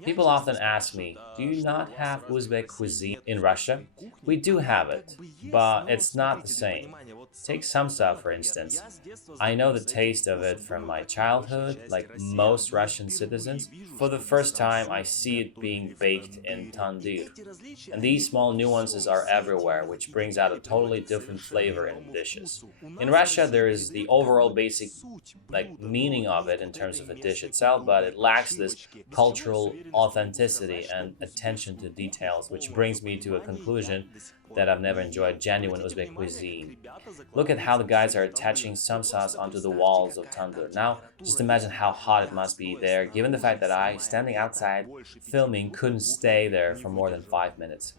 People often ask me, do you not have Uzbek cuisine in Russia? We do have it, but it's not the same. Take somsa, for instance. I know the taste of it from my childhood, like most Russian citizens. For the first time, I see it being baked in tandoor. And these small nuances are everywhere, which brings out a totally different flavor in the dishes. In Russia, there is the overall basic meaning of it in terms of a dish itself, but it lacks this cultural authenticity and attention to details, which brings me to a conclusion that I've never enjoyed genuine Uzbek cuisine. Look at how the guys are attaching samsas onto the walls of tandoor. Now, just imagine how hot it must be there, given the fact that I, standing outside filming, couldn't stay there for more than 5 minutes.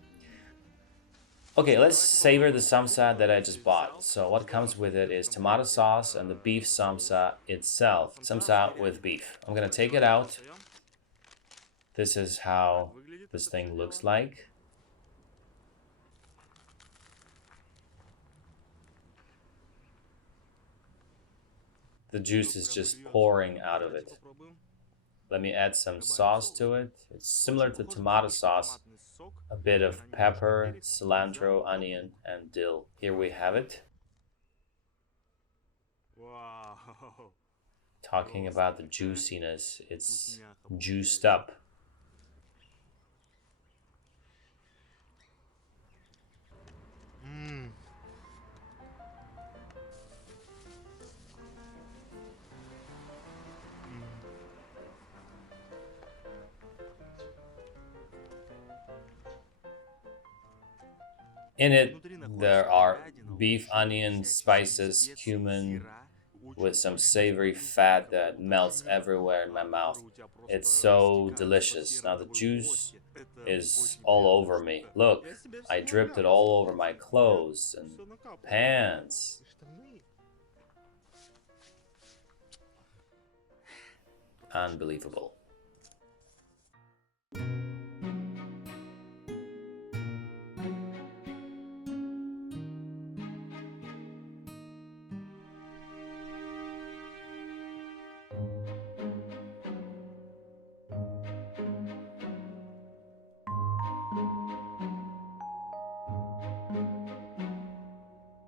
Okay, let's savor the samsa that I just bought. So what comes with it is tomato sauce and the beef samsa itself. Samsa with beef. I'm gonna take it out. This is how this thing looks like. The juice is just pouring out of it. Let me add some sauce to it. It's similar to tomato sauce. A bit of pepper, cilantro, onion, and dill. Here we have it. Talking about the juiciness, it's juiced up. In it, there are beef, onion, spices, cumin, with some savory fat that melts everywhere in my mouth. It's so delicious. Now the juice is all over me. Look, I dripped it all over my clothes and pants. Unbelievable.